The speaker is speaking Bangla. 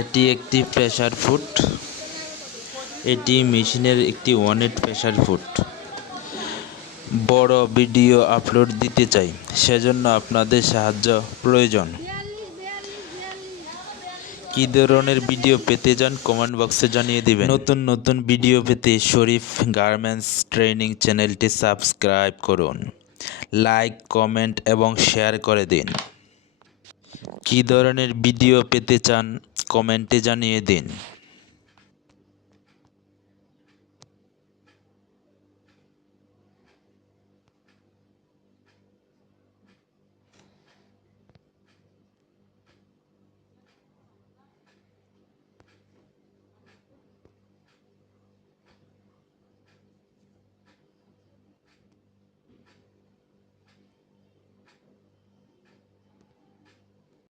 এটি একটি প্রেসার ফুড। এটি মেশিনের একটি ওয়ানেট প্রেসার ফুড। বড় ভিডিও আপলোড দিতে চাই, সেজন্য আপনাদের সাহায্য প্রয়োজন। কী ধরনের ভিডিও পেতে চান কমেন্ট বক্সে জানিয়ে দিবেন। নতুন নতুন ভিডিও পেতে শরীফ গার্মেন্টস ট্রেনিং চ্যানেলটি সাবস্ক্রাইব করুন, লাইক, কমেন্ট এবং শেয়ার করে দিন। কী ধরনের ভিডিও পেতে চান কমেন্টে জানিয়ে দিন।